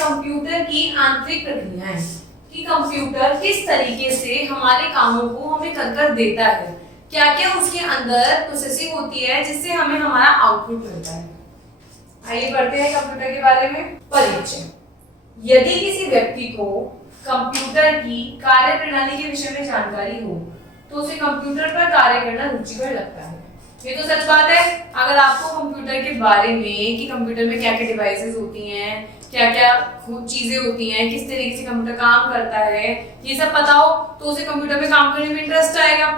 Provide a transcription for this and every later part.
Computer की आंतरिक प्रक्रियाएं, कि कंप्यूटर किस तरीके से हमारे कामों को हमें कर देता है, क्या क्या उसके अंदर प्रोसेसिंग होती है जिससे हमें हमारा आउटपुट मिलता है। आइए पढ़ते हैं कंप्यूटर के बारे में। परिचय। यदि किसी व्यक्ति को कंप्यूटर की कार्य प्रणाली के विषय में जानकारी हो तो उसे कंप्यूटर पर कार्य करना रुचिकर लगता है। ये तो सच बात है। अगर आपको कंप्यूटर के बारे में कि कंप्यूटर में क्या क्या डिवाइसेस होती हैं, क्या क्या चीजें होती हैं, किस तरीके से कंप्यूटर काम करता है, ये सब पता हो तो उसे कंप्यूटर में काम करने में इंटरेस्ट आएगा।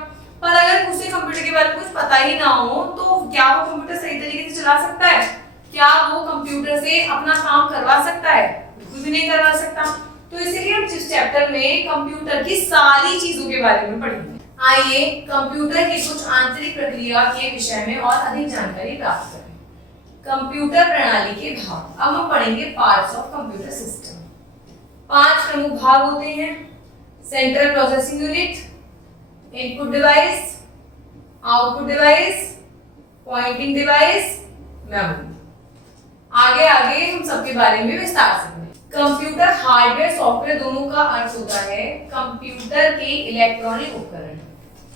पर अगर उसे कंप्यूटर के बारे में कुछ पता ही ना हो तो क्या वो कंप्यूटर सही तरीके से चला सकता है? क्या वो कंप्यूटर से अपना काम करवा सकता है? बिल्कुल भी नहीं करवा सकता। तो इसीलिए हम इस चैप्टर में कंप्यूटर की सारी चीजों के बारे में पढ़ेंगे। आइए कंप्यूटर की कुछ आंतरिक प्रक्रिया के विषय में और अधिक जानकारी प्राप्त करें। कंप्यूटर प्रणाली के भाग। अब हम पढ़ेंगे पार्ट्स ऑफ कंप्यूटर सिस्टम। 5 प्रमुख भाग होते हैं। Central processing unit, input device, output device, pointing device, memory. आगे आगे हम सबके बारे में विस्तार से पढ़ेंगे। कंप्यूटर हार्डवेयर सॉफ्टवेयर दोनों का अर्थ होता है कंप्यूटर के इलेक्ट्रॉनिक उपकरण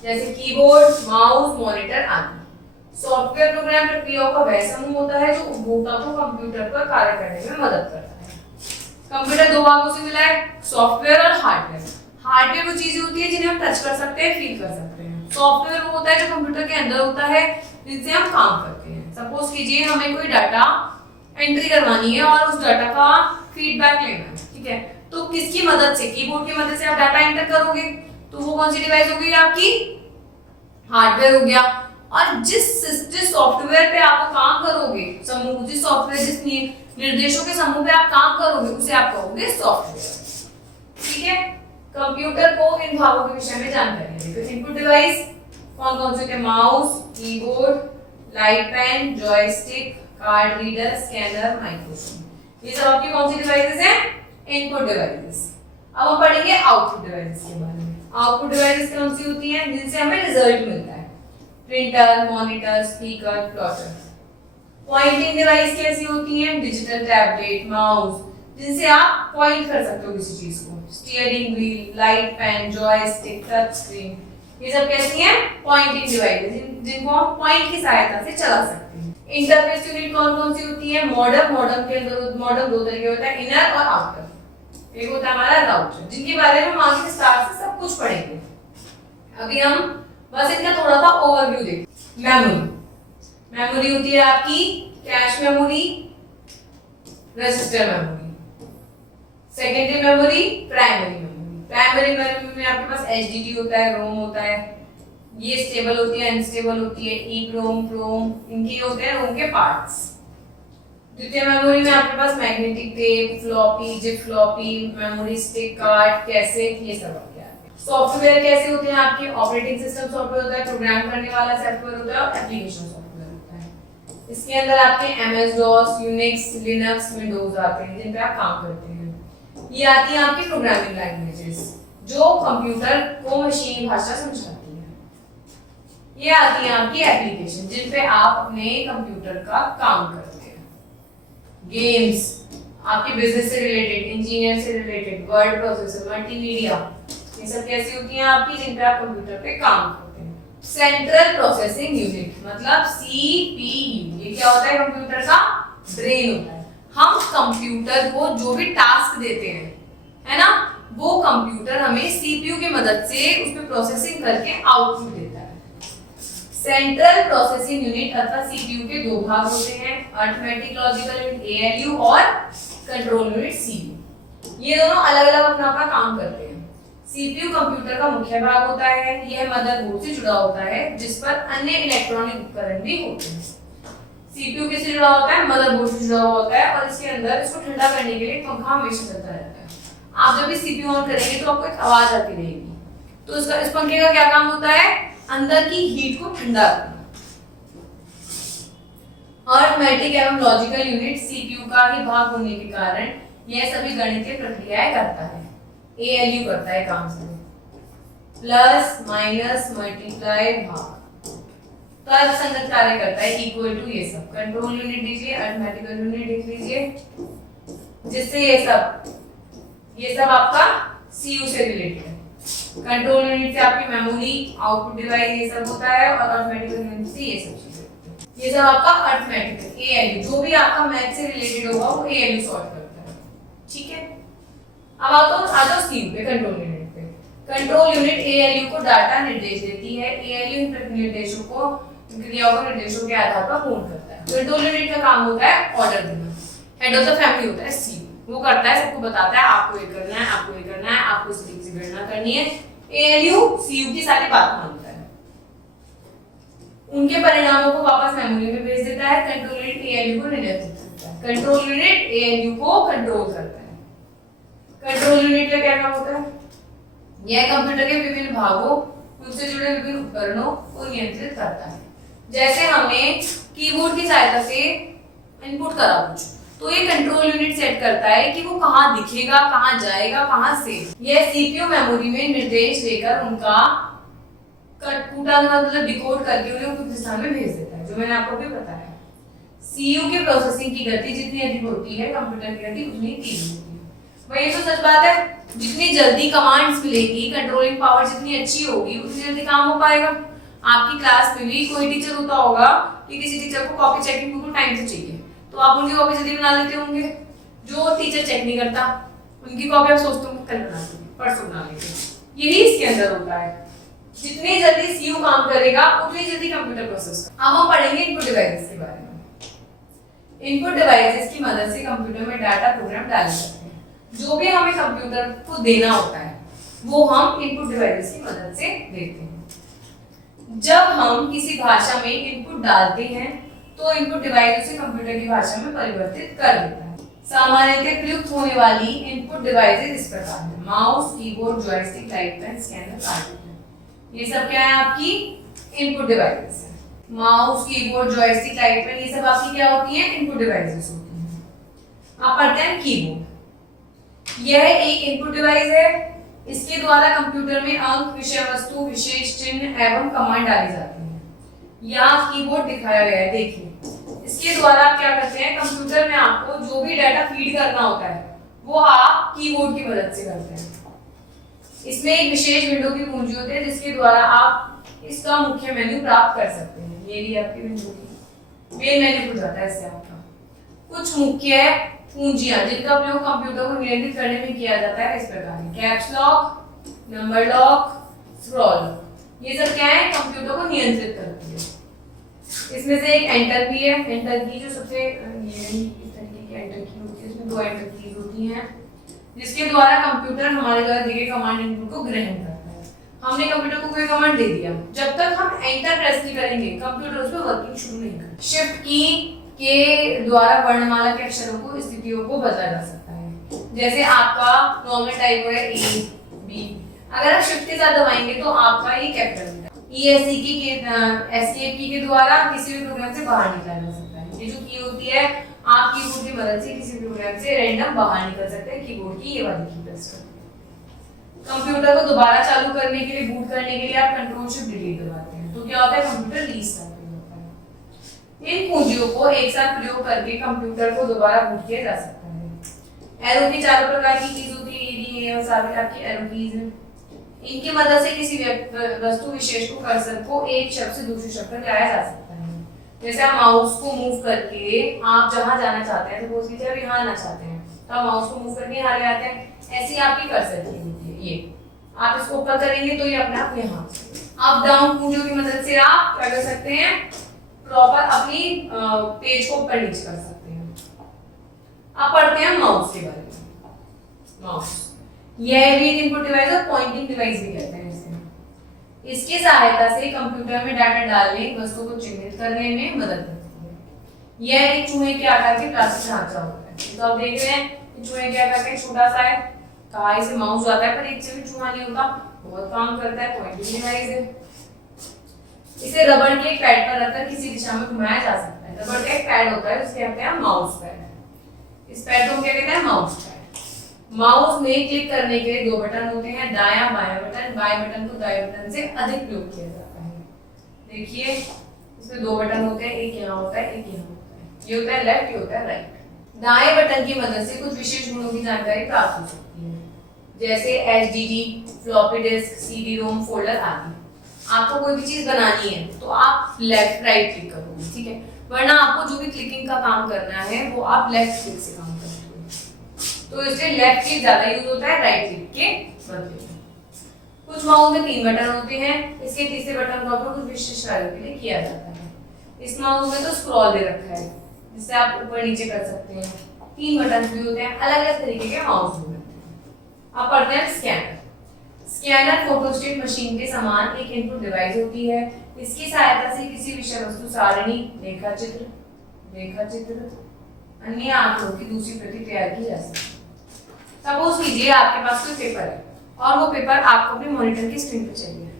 जैसे कीबोर्ड, माउस, मॉनिटर आदि। सॉफ्टवेयर प्रोग्राम प्रक्रियाओं का वह समूह होता है जो उपभोक्ता को कंप्यूटर पर कार्य करने में मदद करता है। कंप्यूटर 2 भागों से मिला है, सॉफ्टवेयर और हार्डवेयर। हार्डवेयर वो चीजें होती है जिन्हें हम टच कर सकते हैं, फील कर सकते हैं। सॉफ्टवेयर वो होता है जो कंप्यूटर के अंदर होता है जिनसे हम काम करते हैं। सपोज कीजिए हमें कोई डाटा एंट्री करवानी है और उस डाटा का फीडबैक लेना है, ठीक है, तो किसकी मदद से? कीबोर्ड की मदद से आप डाटा एंटर करोगे तो वो कौन सी डिवाइस होगी? आपकी हार्डवेयर हो गया। और जिस सॉफ्टवेयर पे आप काम करोगे, समूह जिस सॉफ्टवेयर जिस निर्देशों के समूह पे आप काम करोगे उसे आप कहोगे सॉफ्टवेयर। ठीक है, कंप्यूटर को इन भागों के विषय में जानकारी देते हैं। इनपुट डिवाइस कौन कौन से होते हैं? Mouse, keyboard, light pen, joystick, card reader, scanner, microphone. ये सब आपकी कौन सी डिवाइसेस हैं? Input devices. अब हम पढ़ेंगे आउटपुट डिवाइसेस के बारे में। आउटपुट डिवाइसेस कौन सी होती हैं? जिनसे हमें रिजल्ट मिलता है। Printer, monitor, speaker, plotter. Pointing device कैसी होती हैं? डिजिटल टैबलेट, माउस, जिनसे आप पॉइंट कर सकते हो किसी चीज को। Steering wheel, light pen, joystick, touch screen, ये सब कैसी हैं? पॉइंटिंग डिवाइसेस जिनको हम पॉइंट की सहायता से चला सकते हैं। इंटरफेस यूनिट कौन कौन सी होती है? मॉडम के अंदर मॉडम 2 तरह के होता है, इनर और आउटर। एक होता है हमारा राउटर, जिनके बारे में हम आगे विस्तार से सब कुछ पढ़ेंगे। अभी हम बस इनका थोड़ा सा ओवरव्यू देखें। मेमोरी होती है आपकी cache memory, register memory. Secondary memory, primary memory. Primary memory में आपके पास एचडीडी होता है, रोम होता है, ये स्टेबल होती है, अनस्टेबल होती है, ईप्रोम, प्रोम, इनके होते हैं रोम के पार्ट्स। द्वितीय मेमोरी में आपके पास magnetic tape, floppy, zip floppy, memory stick, card, cassette, ये सब होते हैं। सॉफ्टवेयर कैसे होते हैं आपके? ऑपरेटिंग सिस्टम सॉफ्टवेयर होता है, प्रोग्राम करने वाला सॉफ्टवेयर होता है और एप्लीकेशन सॉफ्टवेयर होता है। इसके अंदर आपके MS DOS, Unix, Linux, Windows आते हैं जिन पे आप काम करते हैं। ये आती है आपकी प्रोग्रामिंग लैंग्वेजेस जो कंप्यूटर को मशीनी भाषा समझाती है। ये आती है आपकी एप्लीकेशन जिन पे आप अपने कंप्यूटर का काम करते हैं। गेम्स आपके बिजनेस से रिलेटेड, इंजीनियर से रिलेटेड, वर्ड प्रोसेसर, मल्टीमीडिया, ये सब कैसी होती हैं आपकी जिन पे आप कंप्यूटर पे काम करते हैं। सेंट्रल प्रोसेसिंग यूनिट मतलब सीपीयू, ये क्या होता है? कंप्यूटर का ब्रेन होता है। हम कंप्यूटर को जो भी टास्क देते हैं, है ना, वो कंप्यूटर हमें सीपीयू की मदद से उस पे प्रोसेसिंग करके आउटपुट देता है। सेंट्रल प्रोसेसिंग यूनिट अथवा सीपीयू के 2 भाग होते हैं, अरिथमेटिक लॉजिकल यूनिट एएलयू और कंट्रोल यूनिट सीयू। ये दोनों अलग अलग अपना अपना काम करते हैं। सीपीयू कंप्यूटर का मुख्य भाग होता है, यह मदरबोर्ड से जुड़ा होता है जिस पर अन्य इलेक्ट्रॉनिक उपकरण भी होते हैं। सीपीयू किससे जुड़ा होता है? मदरबोर्ड से जुड़ा हुआ होता है और इसके अंदर इसको ठंडा करने के लिए पंखा हमेशा चलता रहता है। आप जब भी सीपीयू ऑन करेंगे तो आपको एक आवाज आती रहेगी, तो इसका इस पंखे का क्या काम होता है? अंदर की हीट को ठंडा करना। अरिथमेटिक एवं लॉजिकल यूनिट सीपीयू का ही भाग होने के कारण यह सभी गणितीय प्रक्रियाएं करता है। एएलयू करता है काम से, प्लस, माइनस, मल्टीप्लाई, भाग, तर्क संगत कार्य करता है, इक्वल टू, ये सब। कंट्रोल यूनिट दीजिए, अरिथमेटिकल यूनिट लिख लीजिए, जिससे ये सब आपका सीयू से रिलेटेड है। कंट्रोल यूनिट से आपकी मेमोरी, आउटपुट डिवाइस ये सब होता है, और अरिथमेटिकल यूनिट से ये सब चीजें। ये सब आपका अरिथमेटिकल एएलयू, जो भी आपका मैथ से रिलेटेड होगा वो एएलयू सॉल्व करता है। ठीक है, अब आ जाओ सीयू पे, कंट्रोल यूनिट पे। कंट्रोल यूनिट एएलयू को डाटा निर्देश देती है। एएलयू इन निर्देशों को, क्रियाओं को निर्देशों के आधार पर पूर्ण करता है। कंट्रोल यूनिट का काम होता है ऑर्डर देना। हेड ऑफ द फैमिली होता है सीयू, वो करता है, सबको बताता है आपको ये करना है, आपको ये करना है, आपको इस तरीके से गणना करनी है। एएलयू सीयू की सारी बात मानता है, उनके परिणामों को वापस मेमोरी में भेज देता है। कंट्रोल यूनिट एएलयू को नियंत्रित करता है। कंट्रोल यूनिट एएलयू को कंट्रोल करता है। कंट्रोल यूनिट का क्या काम होता है? यह कंप्यूटर के विभिन्न भागों, उनसे जुड़े विभिन्न उपकरणों को नियंत्रित करता है। जैसे हमने कीबोर्ड की सहायता से इनपुट करा कुछ, तो ये कंट्रोल यूनिट सेट करता है कि वो कहाँ दिखेगा, कहाँ जाएगा, कहाँ से। यह सीपीयू मेमोरी में निर्देश लेकर उनका कूटा मतलब डिकोड करके उन्हें उस दिशा में भेज देता है, जो मैंने आपको भी बताया। सीयू की प्रोसेसिंग की गति जितनी अधिक होती है, कंप्यूटर की गति उतनी तेज होती है। भाई ये तो सच बात है, जितनी जल्दी कमांड्स मिलेगी, कंट्रोलिंग पावर जितनी अच्छी होगी, उतनी जल्दी काम हो पाएगा। आपकी क्लास में भी कोई टीचर होता होगा कि किसी टीचर को कॉपी चेकिंग बिल्कुल टाइम से चाहिए, तो आप उनकी कॉपी जल्दी बना लेते होंगे। जो टीचर चेक नहीं करता, उनकी कॉपी आप सोचते होंगे कल बना लेंगे, परसों बना लेंगे। यही इसके अंदर होता है, जितनी जल्दी सीयू काम करेगा उतनी जल्दी कंप्यूटर प्रोसेस। अब हम पढ़ेंगे इनपुट डिवाइसेस के बारे में। इनपुट डिवाइसेस की मदद से कंप्यूटर में डाटा प्रोग्राम डाल सकते हैं। जो भी हमें कंप्यूटर को देना होता है वो हम इनपुट डिवाइसेस की मदद से देते हैं। जब हम किसी भाषा में इनपुट डालते हैं तो इनपुट डिवाइस उसे कंप्यूटर की भाषा में परिवर्तित कर देता है। सामान्यतः प्रयुक्त होने वाली इनपुट डिवाइसेस इस प्रकार हैं: mouse, keyboard, joystick, type pen, scanner, card. ये सब क्या है? आपकी इनपुट डिवाइसेस है। Mouse, keyboard, joystick, type pen, ये सब आपकी क्या होती है? इनपुट डिवाइसेस होती हैं। आप पढ़ते हैं कीबोर्ड। यह एक इनपुट डिवाइस है। इसके द्वारा कंप्यूटर में अंक, विषय वस्तु, विशेष चिन्ह एवं कमांड डाली जाती है। यहाँ कीबोर्ड दिखाया गया है, देखिए। इसके द्वारा आप क्या करते हैं? कंप्यूटर में आपको जो भी डाटा फीड करना होता है वो आप कीबोर्ड की मदद से करते हैं। इसमें एक विशेष विंडो की कुंजी होती है जिसके द्वारा आप इसका मुख्य मेन्यू प्राप्त कर सकते हैं। ये भी आपकी विंडो की मेन मेन्यू खुल जाता है इससे आपका। कुछ मुख्य कुंजियां जिनका उपयोग कंप्यूटर को नियंत्रित करने में किया जाता है इस प्रकार है: caps lock, number lock, scroll lock. ये सब क्या है? कंप्यूटर को नियंत्रित करती है। इसमें से एक एंटर की है। एंटर की जो सबसे ये इस तरीके की एंटर की होती है, इसमें दो एंटर कीज होती हैं जिसके द्वारा कंप्यूटर हमारे द्वारा दिए गए कमांड इनपुट को ग्रहण करता है। हमने कंप्यूटर को कोई कमांड दे दिया, जब तक हम एंटर प्रेस नहीं करेंगे कंप्यूटर उस पर वर्किंग शुरू नहीं करेगा। शिफ्ट की के द्वारा वर्णमाला के अक्षरों को, स्थितियों को बदला जा सकता है। जैसे आपका नॉर्मल टाइप है ए बी, अगर आप शिफ्ट के साथ दबाएंगे तो आपका ये कैपिटल है। ESC की एस्केप की के द्वारा किसी भी प्रोग्राम से बाहर निकला जा सकता है। ये जो की होती है, आप कीबोर्ड की मदद से किसी प्रोग्राम से रैंडम बाहर निकल सकते हैं। कीबोर्ड की ये वाली की प्रेस करके कंप्यूटर को दोबारा चालू करने के लिए, बूट करने के लिए आप कंट्रोल शिफ्ट डिलीट दबाते हैं, तो क्या होता है? कंप्यूटर रीस्टार्ट होता है। इन कुंजियों को एक साथ प्रयोग करके कंप्यूटर को दोबारा बूट किया जा सकता है। एरो की चारों प्रकार की कीज होती है, ये और सारी आपकी एरो कीज हैं। इनकी मदद से किसी वस्तु विशेष को, कर्सर को एक शब्द से दूसरे शब्द तक लाया जा सकता है। जैसे आप माउस को मूव करके आप जहां जाना चाहते हैं, सपोज कीजिए आप यहाँ आना चाहते हैं तो आप माउस को मूव करके यहाँ ले आते हैं। ऐसी आपकी कर्सर की होती है। ये आप इसको ऊपर करेंगे तो ये अपने आप यहाँ अप डाउन कुंजियों की मदद से आप क्या कर सकते हैं? प्रॉपर अपनी पेज को ऊपर नीचे कर सकते हैं। अब पढ़ते हैं माउस के बारे में। माउस यह भी इनपुट डिवाइस और पॉइंटिंग डिवाइस भी कहते हैं इसे। इसकी सहायता से कंप्यूटर में डाटा डालने, वस्तु को चिह्नित करने में मदद करती है। यह एक चूहे के आकार के प्लास्टिक ढांचा होता है। तो आप देख रहे हैं कि चूहे के आकार का छोटा सा है, कहा इसे माउस जाता है, पर एक से भी चूहा नहीं होता, बहुत काम करता है, पॉइंटिंग डिवाइस है। इसे रबड़ के एक पैड पर रखकर किसी दिशा में घुमाया जा सकता है। रबड़ का एक पैड होता है, उसके कहते हैं माउस पैड। इस पैड को हम क्या कहते हैं? Mouse pad. माउस में क्लिक करने के लिए दो बटन होते हैं, दायां बायां बटन। बाएं बटन को दाएं बटन से अधिक प्रयोग किया जाता है। देखिए इसमें दो बटन होते हैं, एक यहाँ होता है, एक यहाँ होता है। ये होता है लेफ्ट, ये होता है राइट। दाएं बटन की मदद से कुछ विशेष गुणों की जानकारी प्राप्त हो सकती है, जैसे HDD, फ्लॉपी डिस्क, CD रोम, फोल्डर आदि। आपको कोई भी चीज बनानी है तो आप लेफ्ट राइट क्लिक करोगे, ठीक है, वरना आपको जो भी क्लिकिंग का काम करना है वो आप लेफ्ट क्लिक से काम करते हो, तो इसलिए लेफ्ट क्लिक ज्यादा यूज होता है राइट क्लिक के बदले। कुछ माउस में 3 बटन होते हैं, इसके तीसरे बटन का उपयोग कुछ विशेष कार्यों के लिए किया जाता है। इस माउस में तो स्क्रॉल दे रखा है जिससे आप ऊपर नीचे कर सकते हैं, 3 बटन भी होते हैं, अलग अलग तरीके के माउस भी होते हैं। अब पढ़ते हैं स्कैनर। स्कैनर फोटोस्टेट मशीन के समान एक इनपुट डिवाइस होती है। इसकी सहायता से किसी विषय वस्तु सारणी, रेखाचित्र अन्य आंकड़ों की दूसरी प्रति तैयार की जा सकती है। सपोज कीजिए आपके पास कोई पेपर है और वो पेपर आपको अपने मॉनिटर की स्क्रीन पर चाहिए,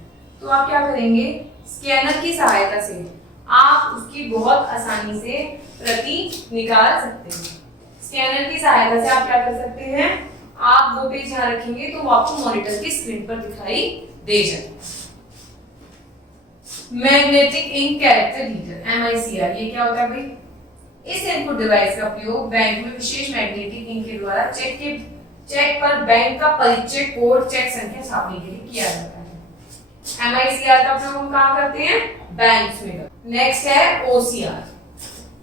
तो आप क्या करेंगे, स्कैनर की सहायता से आप उसकी बहुत आसानी से प्रति निकाल सकते हैं। स्कैनर की सहायता से आप क्या कर सकते हैं, आप वो पेज यहाँ रखेंगे तो वो आपको मॉनिटर की स्क्रीन पर दिखाई दे जाएगा। Magnetic ink character reader MICR, ये क्या होता है भाई, इस इनपुट डिवाइस का उपयोग बैंक में विशेष मैग्नेटिक इंक के द्वारा चेक पर बैंक का परिचय कोड, चेक संख्या छापने के लिए किया जाता है। MICR का प्रयोग हम कहाँ करते हैं, बैंक्स में। नेक्स्ट है OCR,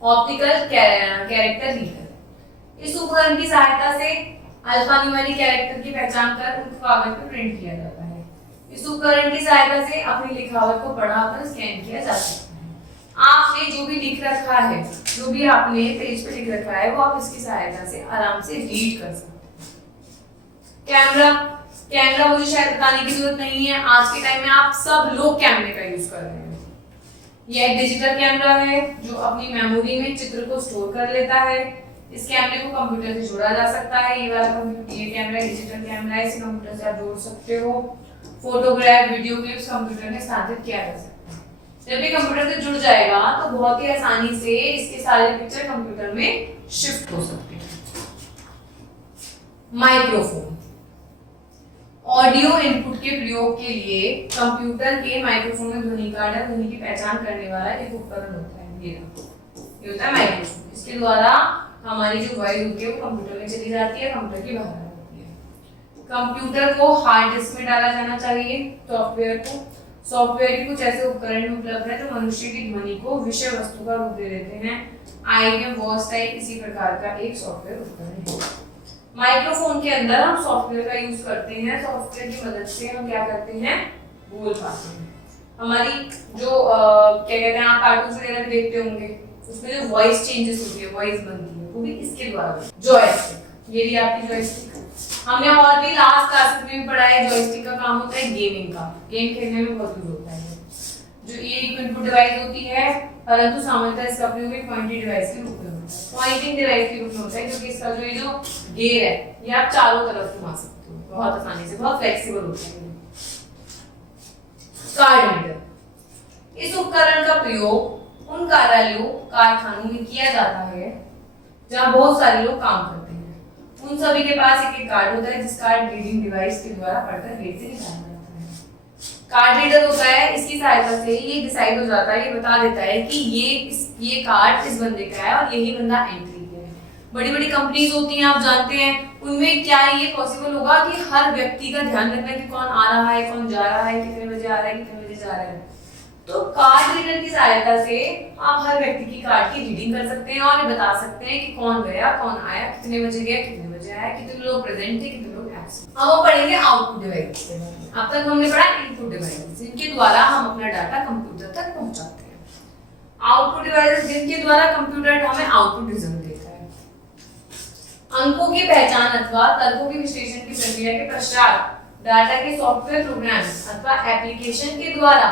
ऑप्टिकल कैरेक्टर रीडर। इस उपकरण की सहायता से अल्फान्यूमेरिक कैरेक्टर की पहचान कर उनको कागज पर प्रिंट किया जाता है। इस उपकरण की सहायता से अपनी लिखावट को पढ़ाकर स्कैन किया जा सकता है। आपने जो भी लिख रखा है, जो भी आपने पेज पे लिख रखा है, वो आप इसकी सहायता से आराम से रीड कर सकते हैं। कैमरा मुझे शायद बताने की जरूरत नहीं है, आज के टाइम में आप सब लोग कैमरे का यूज कर रहे हैं। यह एक डिजिटल कैमरा है जो अपनी मेमोरी में चित्र को स्टोर कर लेता है। इस कैमरे को कंप्यूटर से जोड़ा जा सकता है। ये वाला ये कैमरा डिजिटल कैमरा है, इसे कंप्यूटर से आप जोड़ सकते हो। फोटोग्राफ, वीडियो क्लिप्स कंप्यूटर में स्थानांतरित किया जा सकता है। जब ये कंप्यूटर से जुड़ जाएगा तो बहुत ही आसानी से इसके सारे पिक्चर कंप्यूटर में शिफ्ट हो सकते हैं। माइक्रोफोन, ऑडियो इनपुट के प्रयोग के लिए कंप्यूटर के माइक्रोफोन में ध्वनि कार्ड या ध्वनि की पहचान करने वाला एक उपकरण होता है। ये होता है माइक्रोफोन। इसके द्वारा हमारी जो वॉइस होती है वो कंप्यूटर में चली जाती है, कंप्यूटर की बाहर होती है। कंप्यूटर को हार्ड डिस्क में डाला जाना चाहिए। सॉफ्टवेयर के कुछ ऐसे उपकरण उपलब्ध है जो मनुष्य की ध्वनि को विषय वस्तु का रूप दे देते हैं। IBM वॉइस टाइप इसी प्रकार का एक सॉफ्टवेयर उपकरण है। माइक्रोफोन के अंदर हम सॉफ्टवेयर का यूज करते हैं। सॉफ्टवेयर की मदद से हम क्या करते हैं, बोल पाते हैं। हमारी जो क्या कहते हैं, आप कार्टून वगैरह देखते होंगे, उसमें जो वॉइस चेंजेस होती है, वॉइस बनती है, वो भी इसके द्वारा। जॉयस्टिक, ये भी आपकी जॉयस्टिक। हमने और भी लास्ट क्लासेस में भी पढ़ा है, जॉयस्टिक का काम होता है गेमिंग का, गेम खेलने में बहुत यूज होता है। जो ये एक इनपुट डिवाइस होती है, परंतु सामान्यतः इसका प्रयोग एक पॉइंटिंग डिवाइस के रूप में होता है। पॉइंटिंग डिवाइस के रूप में होता है क्योंकि इसका जो ये जो गेयर है, ये आप चारों तरफ घुमा सकते हो बहुत आसानी से, बहुत फ्लेक्सिबल होता है। कार्ड रीडर, इस उपकरण का प्रयोग उन कार्यालयों, कारखानों में किया जाता है जहां बहुत सारे लोग काम करते हैं। उन सभी के पास एक कार्ड होता है जिस कार्ड रीडिंग डिवाइस के द्वारा पढ़कर गेट से निकाला जाता है। कार्ड रीडर होता है, इसकी सहायता से ये डिसाइड हो जाता है, ये बता देता है कि ये कार्ड इस बंदे का है और यही बंदा एंट्री है। बड़ी बड़ी कंपनीज होती हैं, आप जानते हैं, उनमें क्या ये पॉसिबल होगा कि हर व्यक्ति का ध्यान रखना कि कौन आ रहा है, कौन जा रहा है, कितने बजे आ रहा है, कितने बजे जा रहा है। तो कार्ड रीडर की सहायता से आप हर व्यक्ति की कार्ड की रीडिंग कर सकते हैं और ये बता सकते हैं कि कौन गया, कौन आया, कितने बजे गया, कितने बजे आया, कितने लोग प्रेजेंट थे, कितने लोग एब्सेंट। अब हम पढ़ेंगे आउटपुट डिवाइस। अब तक हमने पढ़ा इनपुट डिवाइस, जिनके द्वारा हम अपना डाटा कंप्यूटर तक पहुंचाते हैं। आउटपुट डिवाइस, जिनके द्वारा कंप्यूटर हमें आउटपुट रिजल्ट देता है। अंकों की पहचान अथवा तर्कों के विश्लेषण की प्रक्रिया के पश्चात डाटा के सॉफ्टवेयर प्रोग्राम अथवा एप्लीकेशन के द्वारा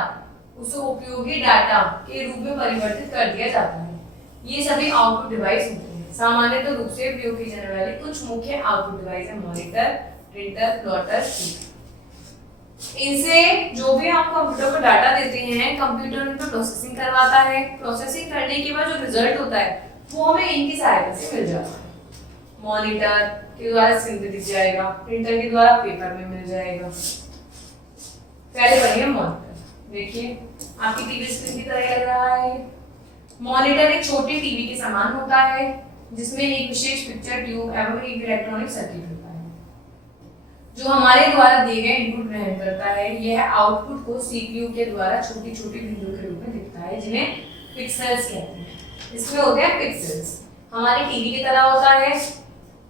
उसे उपयोगी डाटा के रूप में परिवर्तित कर दिया जाता है। ये सभी आउटपुट डिवाइस होते हैं। सामान्यतः रूप से प्रयोग की जाने वाली कुछ मुख्य आउटपुट डिवाइस है मॉनिटर, प्रिंटर, प्लॉटर, इनसे जो भी हम कंप्यूटर को डाटा देते हैं, कंप्यूटर उन पर प्रोसेसिंग करवाता है। प्रोसेसिंग करने के बाद जो रिजल्ट होता है वो हमें इनकी सहायता से मिल जाता है। मॉनिटर के द्वारा स्क्रीन पे दिख जाएगा, प्रिंटर के द्वारा पेपर में मिल जाएगा। पहले पढ़िए मॉनिटर। देखिए आपकी टीवी स्क्रीन की तरह लग रहा है। मॉनिटर एक छोटे टीवी के समान होता है। जिसमें एक विशेष पिक्चर ट्यूब एवं एक इलेक्ट्रॉनिक सर्किट होता है जो हमारे द्वारा दिए गए इनपुट ग्रहण करता है। यह आउटपुट को सीपीयू के द्वारा छोटी छोटी बिंदुओं के रूप में दिखता है जिन्हें पिक्सेल्स कहते हैं। इसमें होते हैं पिक्सेल्स। हमारे टीवी की तरह होता है,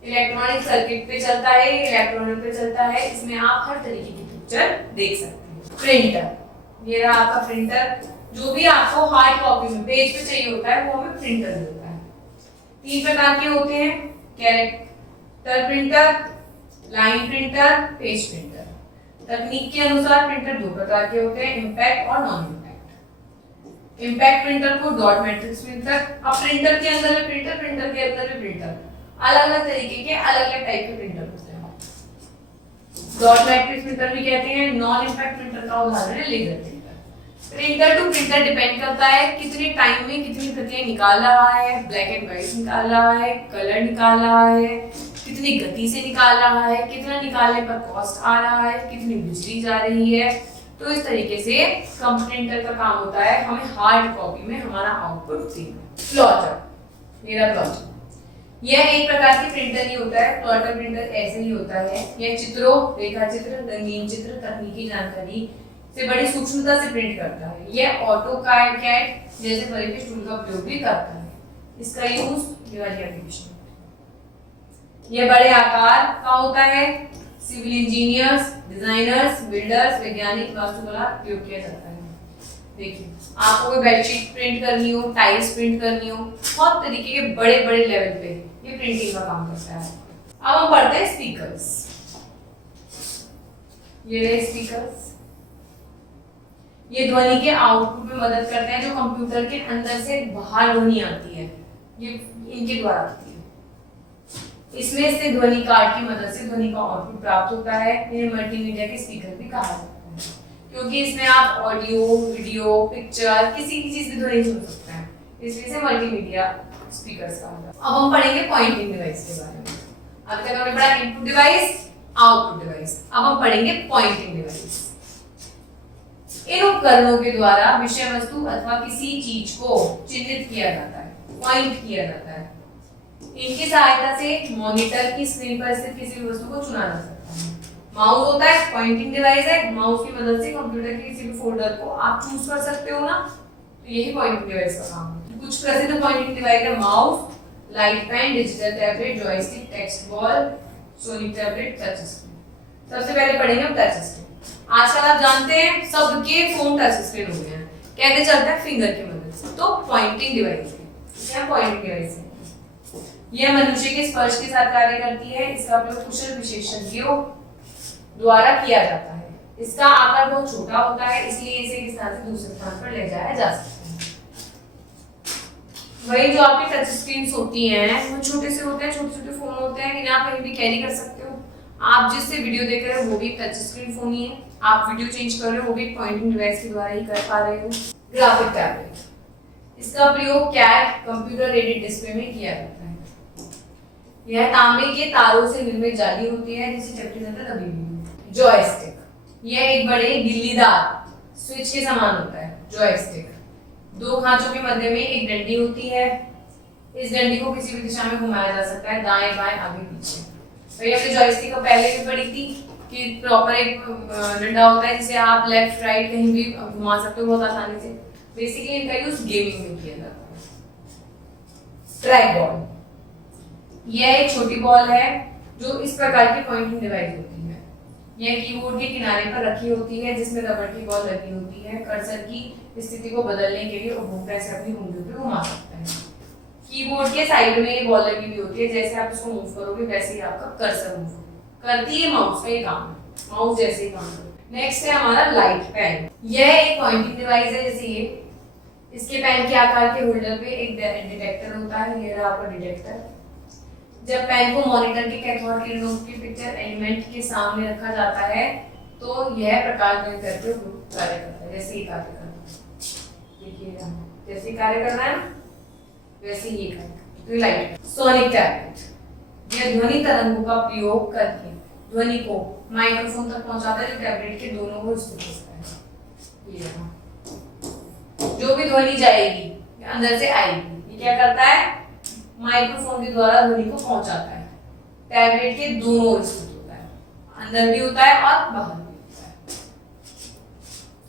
इलेक्ट्रॉनिक सर्किट पे चलता है, इलेक्ट्रॉनिक पे चलता है। इसमें आप हर तरीके की पिक्चर देख सकते हैं। प्रिंटर, ये रहा आपका प्रिंटर। जो भी आपको हार्ड कॉपी में पेज पे चाहिए होता है वो हमें प्रिंटर मिलता है। 3 प्रकार के होते हैं, character printer, line printer, page printer. तकनीक के अनुसार प्रिंटर 2 प्रकार के होते हैं, इम्पैक्ट और non impact. Impact printer co dot matrix printer, अब प्रिंटर के अंदर में प्रिंटर, प्रिंटर के अंदर में प्रिंटर, अलग अलग तरीके के अलग अलग टाइप के प्रिंटर होते हैं। डॉट मैट्रिक्स प्रिंटर भी कहते हैं। नॉन इम्पैक्ट प्रिंटर का उदाहरण है laser printer. Printer to printer depend करता है कितने टाइम में कितनी प्रतियां निकाल रहा है, ब्लैक एंड व्हाइट निकाल रहा है, कलर निकाल रहा है, कितनी गति से निकाल रहा है, कितना निकालने पर कॉस्ट आ रहा है, कितनी बिजली जा रही है। तो इस तरीके से प्रिंटर का काम होता है हमें हार्ड कॉपी में हमारा आउटपुट देना। प्लॉटर, मेरा प्लॉटर, यह एक प्रकार की प्रिंटर ही होता है। प्लॉटर प्रिंटर ऐसे ही होता है, यह चित्रों, रेखा चित्र, रंगीन चित्र, तकनीकी जानकारी से बड़ी सूक्ष्मता से प्रिंट करता है। यह ऑटोकैड जैसे परिवेश टूल का उपयोग भी करता है। इसका यूज ये वाली एप्लीकेशन, यह बड़े आकार का होता है। सिविल इंजीनियर्स, डिजाइनर्स, बिल्डर्स, वैज्ञानिक, वास्तुकला उपयोग किया जाता है। देखिए, आपको कोई बेडशीट प्रिंट करनी हो, टाइल्स प्रिंट करनी हो, बहुत तरीके के बड़े बड़े लेवल पे ये प्रिंटिंग का काम करता है। अब हम पढ़ते हैं स्पीकर्स। ये रहे स्पीकर्स, ये ध्वनि के आउटपुट में मदद करते हैं जो कंप्यूटर के अंदर से बाहर ध्वनि आती है, ये इनके द्वारा आती है। इसमें से ध्वनि कार्ड की मदद से ध्वनि का आउटपुट प्राप्त होता है। इन्हें मल्टीमीडिया के स्पीकर भी कहा जाता है क्योंकि इसमें आप ऑडियो, वीडियो, पिक्चर, किसी की चीज की ध्वनि सुन सकते हैं, इसलिए से मल्टीमीडिया स्पीकर्स कहा जाता है। अब हम पढ़ेंगे पॉइंटिंग डिवाइस के बारे में। अभी तक हमने पढ़ा इनपुट डिवाइस, आउटपुट डिवाइस, अब हम पढ़ेंगे पॉइंटिंग डिवाइस। इन उपकरणों के द्वारा विषय वस्तु अथवा किसी चीज को चिन्हित किया जाता है, पॉइंट किया जाता है। इनकी सहायता से मॉनिटर की स्क्रीन पर स्थित किसी भी वस्तु को चुना जा सकता है। माउस होता है, पॉइंटिंग डिवाइस है। माउस की मदद से कंप्यूटर के किसी भी फोल्डर को आप चूज कर सकते हो ना, तो यही पॉइंटिंग डिवाइस का काम है। कुछ प्रसिद्ध पॉइंटिंग डिवाइस है mouse, light pen, digital tablet, joystick, text ball, sonic tablet, touch screen. सबसे पहले पढ़ेंगे हम टच स्क्रीन। आजकल आप जानते हैं सबके फोन टच स्क्रीन हो गए हैं, कैसे चलता है फिंगर की मदद से, तो पॉइंटिंग डिवाइस है। क्या पॉइंटिंग डिवाइस है? यह मनुष्य के स्पर्श के साथ कार्य करती है। इसका उपयोग कुशल विशेषज्ञों द्वारा किया जाता है। इसका आकार बहुत छोटा होता है, इसलिए इसे एक स्थान से दूसरे स्थान पर ले जाया जा सकता है। वही जो आपकी टच स्क्रीन होती हैं वो छोटे से होते हैं, छोटे छोटे फोन होते हैं, इन्हें आप कहीं भी कैरी कर सकते हो। आप जिससे वीडियो देख रहे हो वो भी टच स्क्रीन फोन ही है, आप वीडियो चेंज कर रहे हो वो भी पॉइंटिंग डिवाइस के द्वारा ही कर पा रहे हो। ग्राफिक टैबलेट, इसका प्रयोग कैड कंप्यूटर एडेड डिस्प्ले में किया जाता है। यह तांबे के तारों से निर्मित जाली होती है जिसे चपटी जाता है तभी। जॉयस्टिक, यह एक बड़े गिल्लीदार स्विच के समान होता है। जॉयस्टिक 2 खांचों के मध्य में एक डंडी होती है। इस डंडी को किसी भी दिशा में घुमाया जा सकता है, दाएं बाएं आगे पीछे। तो हमने जॉयस्टिक को पहले भी पढ़ी थी कि प्रॉपर एक डंडा होता है जिसे आप लेफ्ट राइट कहीं भी घुमा सकते हो बहुत आसानी से। बेसिकली इनका यूज गेमिंग में किया जाता है। ट्रैक बॉल, यह एक छोटी बॉल है जो इस प्रकार की पॉइंटिंग डिवाइस होती है। यह कीबोर्ड के किनारे पर रखी होती है जिसमें रबड़ की बॉल लगी होती है। कर्सर की स्थिति को बदलने के लिए उपभोक्ता इसे अपनी उंगलियों पे घुमा सकता है। कीबोर्ड के साइड में ये बॉल लगी हुई होती है, जैसे आप इसको मूव करोगे वैसे ही आपका कर्सर मूव करती है। माउस का ये काम है, माउस जैसे ही काम करता है। नेक्स्ट है हमारा लाइट पेन। यह एक पॉइंटिंग डिवाइस है जैसे ये। इसके पेन के आकार के होल्डर पे एक डिटेक्टर होता है, ये रहा आपका डिटेक्टर। जब पेन को मॉनिटर के कैथोड किरणों की पिक्चर एलिमेंट के सामने रखा जाता है तो यह प्रकाश ग्रहण करके कार्य करता है, जैसे ये कार्य करता है। देखिए जैसे कार्य कर रहा है ना वैसे ये कार्य। तो लाइट। सोनिक टैबलेट, यह ध्वनि तरंगों का प्रयोग करके ध्वनि को माइक्रोफोन तक पहुंचाता है जो टैबलेट के दोनों ओर स्थित होता है। ये रहा। जो भी ध्वनि जाएगी अंदर से आएगी, ये क्या करता है माइक्रोफोन के द्वारा ध्वनि को पहुंचाता है। टैबलेट के दोनों ओर स्थित होता है, अंदर भी होता है और बाहर भी होता है।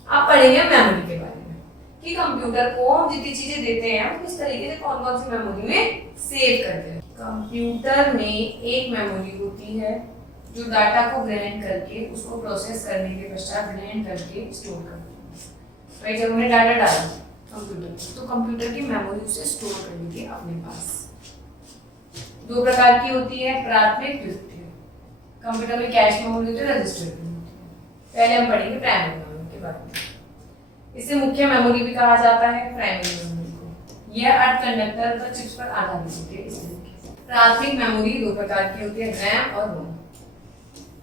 आप पढ़ेंगे मेमोरी के बारे में कि कंप्यूटर को हम जितनी चीजें देते हैं वो किस तरीके से कौन कौन सी मेमोरी में सेव करते हैं। कंप्यूटर में एक मेमोरी होती है जो डाटा को ग्रहण करके उसको प्रोसेस करने के पश्चात ग्रहण करके स्टोर करती है। भाई जब हमने डाटा डाला कंप्यूटर तो कंप्यूटर की मेमोरी उसे स्टोर कर लेती है अपने पास। दो प्रकार की होती है, प्राथमिक द्वितीय। कंप्यूटर में कैश मेमोरी होती है, रजिस्टर मेमोरी होती है। पहले हम पढ़ेंगे प्राइमरी मेमोरी के बारे में। इसे मुख्य मेमोरी भी कहा जाता है, प्राइमरी मेमोरी को। यह 8 कंडक्टर पर चिप्स पर आधारित होती है। इस तरीके से प्राथमिक मेमोरी दो प्रकार की होती है, रैम और रोम।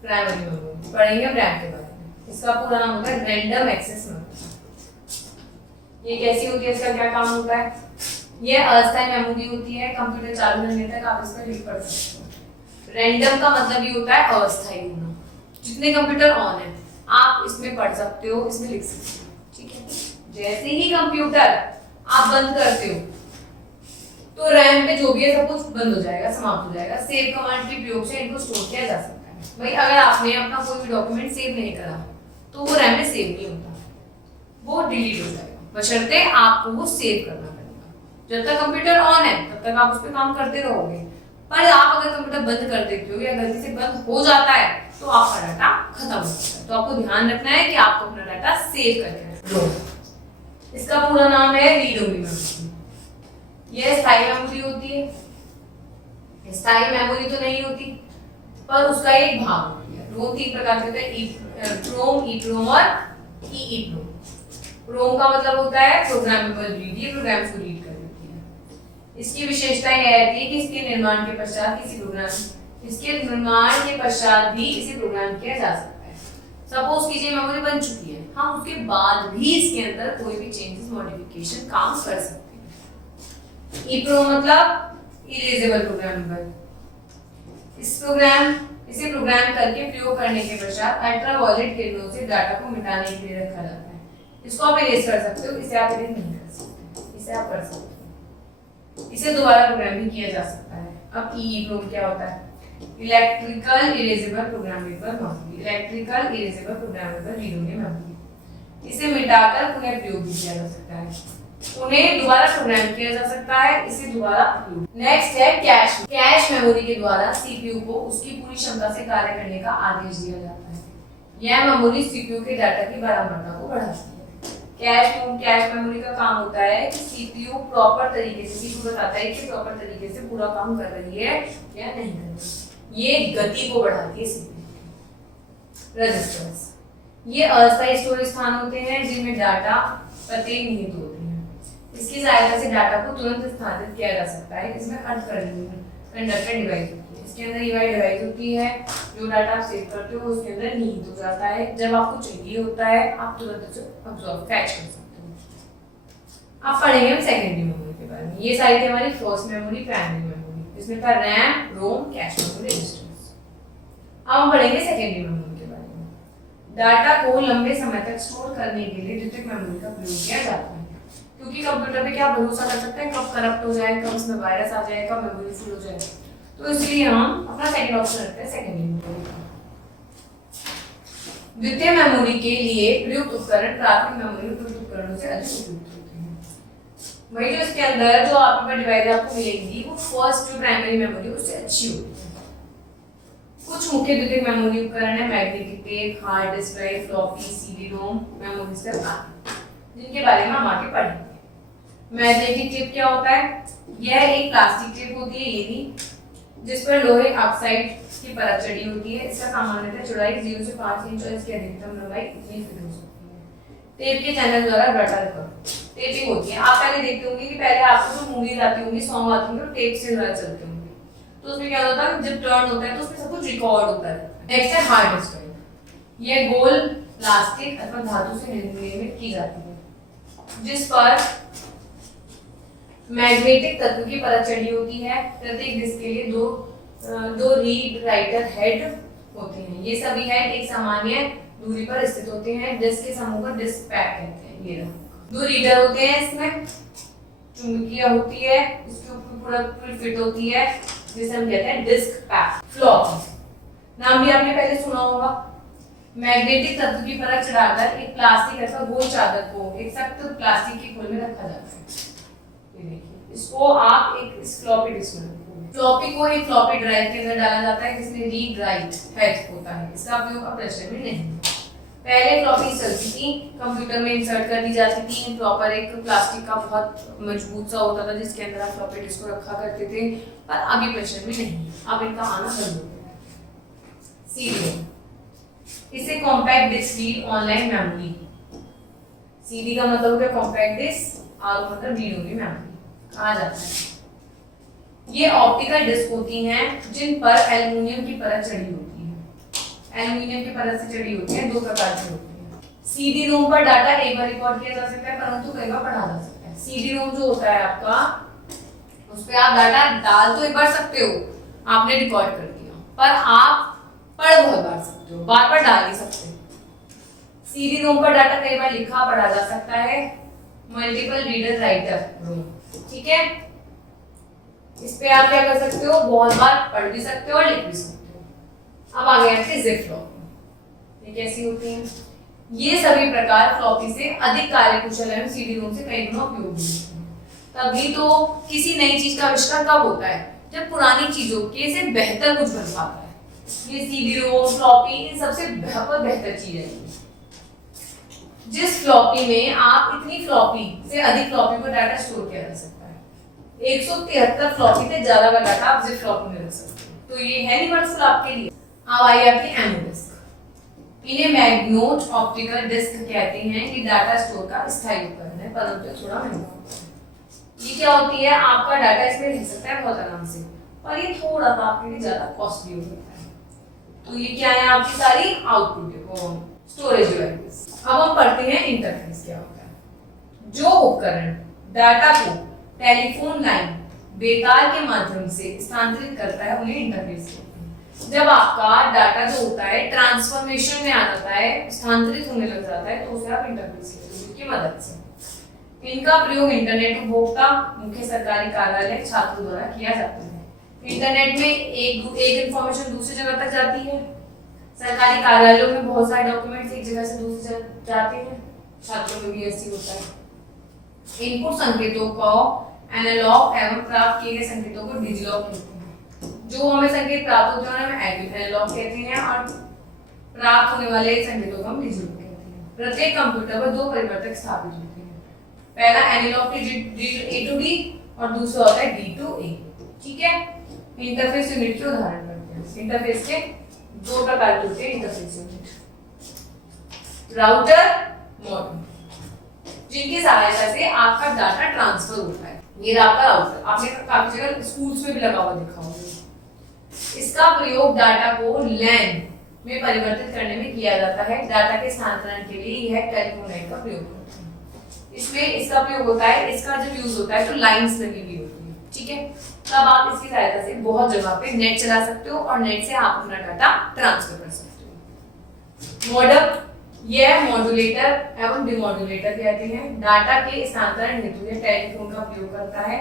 प्राइमरी मेमोरी पढ़ेंगे रैम के बारे में। इसका पूरा नाम होता है रैंडम एक्सेस मेमोरी। ये कैसी होती है, इसका क्या काम होता है? ये अस्थायी मेमोरी होती है, कंप्यूटर चालू रहने तक आप इस पर लिख पढ़ सकते हो। रैंडम का मतलब ये होता है अस्थायी होना। जितने कंप्यूटर ऑन है आप इसमें पढ़ सकते हो, इसमें लिख सकते हो, ठीक है। जैसे ही कंप्यूटर आप बंद करते हो तो रैम पे जो भी है सब कुछ बंद हो जाएगा, समाप्त हो जाएगा। सेव कमांड के प्रयोग से इनको स्टोर किया जा सकता है। भाई अगर आपने अपना कोई भी डॉक्यूमेंट सेव नहीं करा तो वो रैम में सेव नहीं होता, वो डिलीट हो जाएगा, बशर्ते आपको वो सेव करना पड़ेगा। जब तक कंप्यूटर ऑन है तब तक आप उस पर काम करते रहोगे, पर आप अगर कंप्यूटर बंद कर देते हो या गलती से बंद हो जाता है तो आपका डाटा खत्म हो जाता है। तो आपको ध्यान रखना है कि आपको अपना डाटा सेव करके रखना। इसका पूरा नाम है रीड ओनली मेमोरी। यह स्थायी मेमोरी होती है। स्थायी मेमोरी तो नहीं होती पर उसका एक भाग होती है। वो 3 प्रकार के होते हैं, प्रोम, ईप्रोम और ईईप्रोम। प्रोम का मतलब होता है प्रोग्रामेबल रीड, ये प्रोग्राम्स को रीड कर देती है। इसकी विशेषता यह रहती है कि इसके निर्माण के पश्चात भी इसे प्रोग्राम किया जा सकता है। सपोज कीजिए मेमोरी बन चुकी है, हम उसके बाद भी इसके अंदर कोई भी चेंजेस, मॉडिफिकेशन काम कर सकते हैं। ईप्रोम मतलब इरेजेबल प्रोग्रामेबल। इसे प्रोग्राम करके प्रयोग करने के पश्चात अल्ट्रावायलेट किरणों से डाटा को मिटाने के लिए रखा जाता है। इसको आप इरेज कर सकते हो, इसे आप इरेज नहीं कर सकते, इसे आप कर सकते हो। इसे दोबारा प्रोग्राम भी किया जा सकता है। अब ईईप्रोम क्या होता है? Electrical erasable programmable memory. Electrical erasable programmable read only memory. इसे मिटाकर पुनः प्रयोग भी किया जा सकता है, उन्हें दोबारा प्रोग्राम किया जा सकता है, इसे दोबारा उपयोग। नेक्स्ट है कैश। कैश मेमोरी के द्वारा सीपीयू को उसकी पूरी क्षमता से कार्य करने का आदेश दिया जाता है। यह मेमोरी सीपीयू के डाटा की बारंबारता को बढ़ाती है। कैश मेमोरी का काम होता है कि सीपीयू प्रॉपर तरीके से, सीपीयू बताता है कि प्रॉपर तरीके से पूरा काम कर रही है या नहीं कर रही। ये गति को बढ़ाती है सीपीयू। रजिस्टर्स, ये अस्थायी स्टोरेज स्थान होते हैं जिनमें डाटा पते निहित होते हैं। इसकी सहायता से डाटा को तुरंत स्थानांतरित किया जा सकता है। इसमें कंडक्टर डिवाइस होती है। इसके अंदर ईवाई डिवाइस होती है, जो डाटा आप सेव करते हो उसके अंदर निहित हो जाता है। जब आपको चाहिए होता है आप तुरंत उसे अब्सॉर्ब फैच कर सकते हो। अब पढ़ेंगे हम सेकेंडरी मेमोरी के बारे में। ये सारी थी हमारी फर्स्ट मेमोरी, प्राइमरी मेमोरी। इसमें था रैम, रोम, कैश मेमोरी, रजिस्टर्स। अब हम पढ़ेंगे सेकेंडरी मेमोरी के बारे में। डाटा को लंबे समय तक स्टोर करने के लिए द्वितीयक मेमोरी का प्रयोग किया जाता है, क्योंकि कंप्यूटर पे क्या भरोसा कर सकते हैं कब करप्ट हो जाए, कब उसमें वायरस आ जाए, कब मेमोरी फुल हो जाए। तो इसलिए हम अपना सेकंड ऑप्शन रखते हैं, सेकेंडरी मेमोरी का। द्वितीय मेमोरी के लिए प्रयुक्त उपकरण प्राथमिक मेमोरी प्रयुक्त उपकरणों से अधिक उपयुक्त होते हैं। वही जो इसके अंदर जो आपके डिवाइस आपको मिलेगी वो फर्स्ट जो प्राइमरी मेमोरी उससे अच्छी होती है। कुछ मुख्य द्वितीयक मेमोरी उपकरण है magnetic tape, hard disk drive, floppy, CD ROM, memory cell आदि, जिनके बारे में हम आगे पढ़ेंगे। मैग्नेटिक टेप क्या होता है? यह एक प्लास्टिक टेप होती है, ये भी, जिस पर लोहे ऑक्साइड की परत चढ़ी होती है। इसका सामान्यतः चौड़ाई 0 से 5 इंच और इसकी अधिकतम लंबाई इतनी फीट हो सकती है। टेप के चैनल द्वारा डाटा रिकॉर्ड टेपिंग होती है। आप पहले देखते होंगे कि पहले आपको जो मूवीज आती होंगी, सॉन्ग आते होंगे, टेप से द्वारा चलते होंगे। तो उसमें क्या होता है, जब टर्न होता है तो उसमें सब कुछ रिकॉर्ड होता है। नेक्स्ट है हार्ड डिस्क ड्राइव। यह गोल प्लास्टिक अथवा धातु से निर्मित की जाती है, जिस पर मैग्नेटिक तत्व की परत चढ़ी होती है। प्रत्येक डिस्क के लिए दो रीड राइटर हेड होते हैं। ये सभी हेड एक सामान्य दूरी पर स्थित होते हैं। डिस्क के समूह को डिस्क पैक कहते हैं। ये दो रीडर होते हैं इसमें, चुंबकीय होती है, इसके ऊपर पूरा फिट होती है, जिसे हम कहते हैं डिस्क पैक। फ्लॉपी नाम भी आपने पहले सुना होगा। मैग्नेटिक तत्व की परत चढ़ाकर एक प्लास्टिक अथवा गोल चादर को एक सख्त प्लास्टिक के खोल में रखा जाता है। ये देखिए, इसको आप एक फ्लॉपी डिस्क में रखोगे। फ्लॉपी को एक फ्लॉपी ड्राइव के अंदर डाला जाता है जिसमें रीड राइट हेड होता है। इसका प्रयोग अब प्रेशर में नहीं। पहले फ्लॉपी चलती थी, कंप्यूटर में इंसर्ट कर दी जाती थी। प्रॉपर एक प्लास्टिक का बहुत मजबूत सा होता था जिसके अंदर आप फ्लॉपी डिस्क को रखा करते थे, पर अभी प्रेशर में नहीं। अब इनका आना बंद हो गया। सीडी, इसे compact disk read online memory. CD का मतलब हो गया कॉम्पैक्ट डिस्क और मतलब रीड ओनली मेमोरी कहा जाता है। ये ऑप्टिकल डिस्क होती हैं जिन पर एल्युमिनियम की परत चढ़ी होती है। एल्युमिनियम की परत से चढ़ी होती है, दो प्रकार की होती है। सीडी रोम पर डाटा एक बार रिकॉर्ड किया जा सकता है, परंतु कई बार पढ़ा जा सकता है। सीडी रोम जो होता है आपका, उस पे आप डाटा डाल तो एक बार सकते हो, आपने रिकॉर्ड कर दिया, पर आप पढ़ बहुत बार सकते हो, बार बार डाल नहीं सकते। सीडी रोम पर डाटा कई बार लिखा पढ़ा जा सकता है। मल्टीपल रीडर राइटर रोम, ठीक है। इस पे आप क्या कर सकते हो, बहुत बार पढ़ भी सकते हो और लिख भी सकते हो। अब आ गया है जिप फ्लॉपी। ये कैसी होती है? ये सभी प्रकार फ्लॉपी से अधिक कार्यकुशल है, सीडी रोम से कई गुना उपयोगी होते हैं। तभी तो किसी नई चीज का आविष्कार कब होता है? जब पुरानी चीजों के से बेहतर कुछ बन पाता है। ये सीडी रोम, फ्लॉपी, इन सबसे बहुत बेहतर चीज है। जिस फ्लॉपी में आप इतनी फ्लॉपी से अधिक फ्लॉपी को डाटा स्टोर किया जा सकता है। 173 फ्लॉपी से ज्यादा का डाटा आप जिप फ्लॉपी में रख सकते हो। तो ये है नहीं वर्चुअल आपके लिए। अब आई आपकी एमओ डिस्क। इन्हें मैग्नेट ऑप्टिकल डिस्क कहते हैं। ये डाटा स्टोर का स्थायी उपकरण है, परंतु थोड़ा महंगा होता है। ये क्या होती है, आपका डाटा इसमें रह सकता है बहुत आराम से, और ये थोड़ा सा आपके लिए ज्यादा कॉस्टली हो जाता है। तो ये क्या है, आपकी सारी आउटपुट स्टोरेज डिवाइस। अब हम पढ़ते हैं इंटरफेस क्या होता है। जो उपकरण डाटा को टेलीफोन लाइन बेतार के माध्यम से स्थानांतरित करता है उन्हें इंटरफेस कहते हैं। जब आपका डाटा जो होता है ट्रांसफॉर्मेशन में आ जाता है, स्थानांतरित होने लग जाता है, तो उसे आप इंटरफेस कहते हैं, जिसकी मदद से इनका प्रयोग इंटरनेट उपभोक्ता, मुख्य सरकारी कार्यालय, छात्रों द्वारा किया जाता है। इंटरनेट में एक इंफॉर्मेशन दूसरी जगह तक जाती है। सरकारी कार्यालयों में बहुत सारे डॉक्यूमेंट्स एक जगह से दूसरी जगह जाते हैं। छात्रों में भी ऐसी होता है। इनपुट संकेतों को एनालॉग एवं प्राप्त किए गए संकेतों को डिजिलॉग कहते हैं। जो हमें संकेत प्राप्त होते हैं हमें एनालॉग कहते हैं, और प्राप्त होने वाले संकेतों को हम डिजिलॉग कहते हैं। प्रत्येक कंप्यूटर पर दो परिवर्तक स्थापित होते हैं। पहला एनालॉग ए टू डी और दूसरा होता है डी टू ए, ठीक है। इंटरफेस यूनिट के उदाहरण करते हैं। इंटरफेस के दो प्रकार के होते हैं इंटरफेस यूनिट, राउटर, मॉडेम, जिनकी सहायता से आपका डाटा ट्रांसफर होता है। ये आपका राउटर आपने काफी जगह स्कूल्स में भी लगा हुआ देखा होगा। इसका प्रयोग डाटा को लैन में परिवर्तित करने में किया जाता है। डाटा के स्थानांतरण के लिए यह टेलीफोन लाइन का प्रयोग करते हैं। इसमें इसका प्रयोग होता है, इसका जब यूज होता है तो लाइंस लगी हुई होती है, ठीक है। तब आप इसकी सहायता से बहुत जगह पे नेट चला सकते हो और नेट से आप अपना डाटा ट्रांसफर कर सकते हो। मॉडेम, यह मॉड्यूलेटर एवं डिमॉड्यूलेटर कहते हैं। डाटा के स्थानांतरण हेतु यह टेलीफोन का प्रयोग करता है।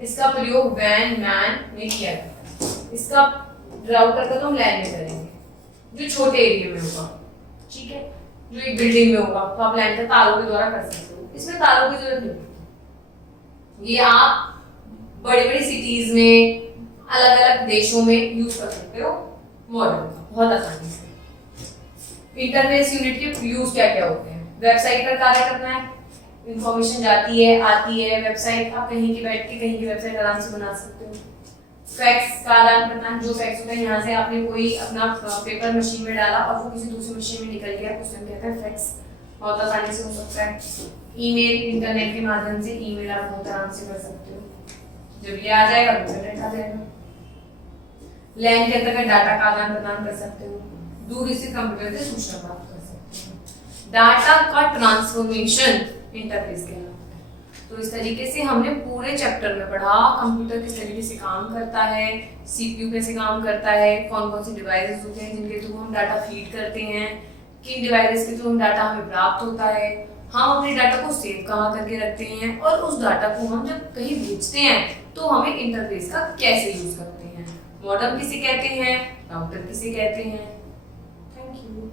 इसका प्रयोग वैन मैन में किया जाता है। इसका राउटर का तो हम लैन में करेंगे, जो छोटे एरिया में होगा, ठीक है, जो एक बिल्डिंग में होगा, तो आप लैन का तारों के द्वारा कर सकते हो। इसमें तारों की जरूरत नहीं। ये आप बड़ी बड़ी सिटीज में, अलग अलग देशों में यूज कर सकते हो मॉडेम का बहुत आसानी से। इंटरफेस यूनिट के यूज क्या क्या होते हैं? वेबसाइट पर कार्य करना है, इंफॉर्मेशन जाती है आती है, वेबसाइट आप कहीं की बैठ के कहीं की वेबसाइट आराम से बना सकते हो। फैक्स का आदान प्रदान, जो फैक्स होता है यहाँ से आपने कोई अपना पेपर मशीन में डाला और वो किसी दूसरी मशीन में निकल गया, उसे हम कहते हैं फैक्स, बहुत आसानी से हो सकता है। ईमेल, इंटरनेट के माध्यम से ईमेल आप बहुत आराम से कर सकते हो। जब ये आ जाएगा इंटरनेट आ जाएगा। लैन के अंतर्गत डाटा का आदान प्रदान कर सकते हो, दूर स्थित कंप्यूटर से सूचना प्राप्त कर सकते हो। डाटा का ट्रांसफॉर्मेशन इंटरफेस कहलाता है। तो इस तरीके से हमने पूरे चैप्टर में पढ़ा कंप्यूटर किस तरीके से काम करता है, सीपीयू कैसे काम करता है, कौन कौन से डिवाइसेस होते हैं जिनके थ्रू हम डाटा फीड करते हैं, किन डिवाइसेस के थ्रू हम डाटा हमें प्राप्त होता है, हम अपने डाटा को सेव कहाँ करके रखते हैं और उस डाटा को हम जब कहीं भेजते हैं तो हमें इंटरफेस का कैसे यूज करते हैं। मॉडम किसे कहते हैं, राउटर किसे कहते हैं। Thank you.